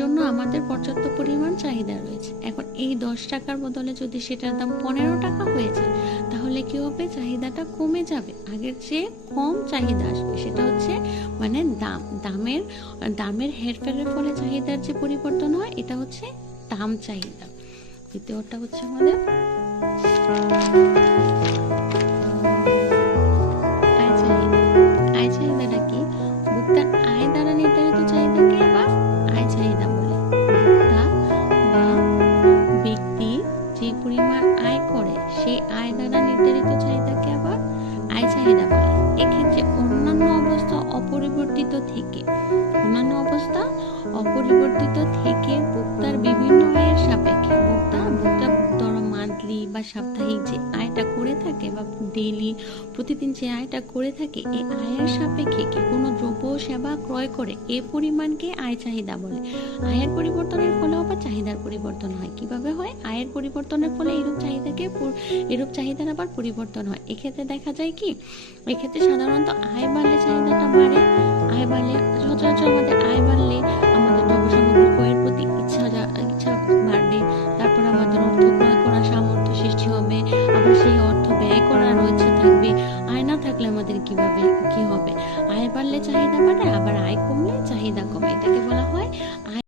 জন্য আমাদের পর্যাপ্ত পরিমাণ চাহিদা রয়েছে। এখন এই দশ টাকার বদলে যদি সেটার দাম পনেরো টাকা হয়ে যায়, তাহলে কি হবে? চাহিদাটা কমে যাবে। আগের চেয়ে কম চাহিদা আসবে। সেটা হচ্ছে মানে দাম। দামের দামের হেরফেরের ফলে চাহিদার যে পরিবর্তন হয়, এটা হচ্ছে দাম চাহিদা। দ্বিতীয়টা হচ্ছে আমাদের পরিমাণ আয় করে, সেই আয় দ্বারা নির্ধারিত চাহিদাকে আবার আয় চাহিদা বলে। এক্ষেত্রে অন্যান্য অবস্থা অপরিবর্তিত থেকে, অন্যান্য অবস্থা অপরিবর্তিত থেকে ভোক্তার বিভিন্ন আয়ের সাপেক্ষে, ভোক্তা ভোক্তা ধরো মান্থলি বা সাপ্তাহিক যে আয়টা করে থাকে বা ডেইলি প্রতিদিন যে আয়টা করে থাকে, এই আয়ের সাপেক্ষে কি কোনো সেবা ক্রয় করে এ পরিমাণকে আয় চাহিদা বলে। আয়ের পরিবর্তনের ফলে আবার চাহিদার পরিবর্তন হয়। কীভাবে হয়? আয়ের পরিবর্তনের ফলে এরূপ চাহিদাকে এরূপ চাহিদার আবার পরিবর্তন হয়। এক্ষেত্রে দেখা যায় কি, এক্ষেত্রে সাধারণত আয় বাড়লে কি হবে? আয় বাড়লে চাহিদা বাড়ে, আবার আয় কমলে চাহিদা কমে। এটাকে বলা হয় আয়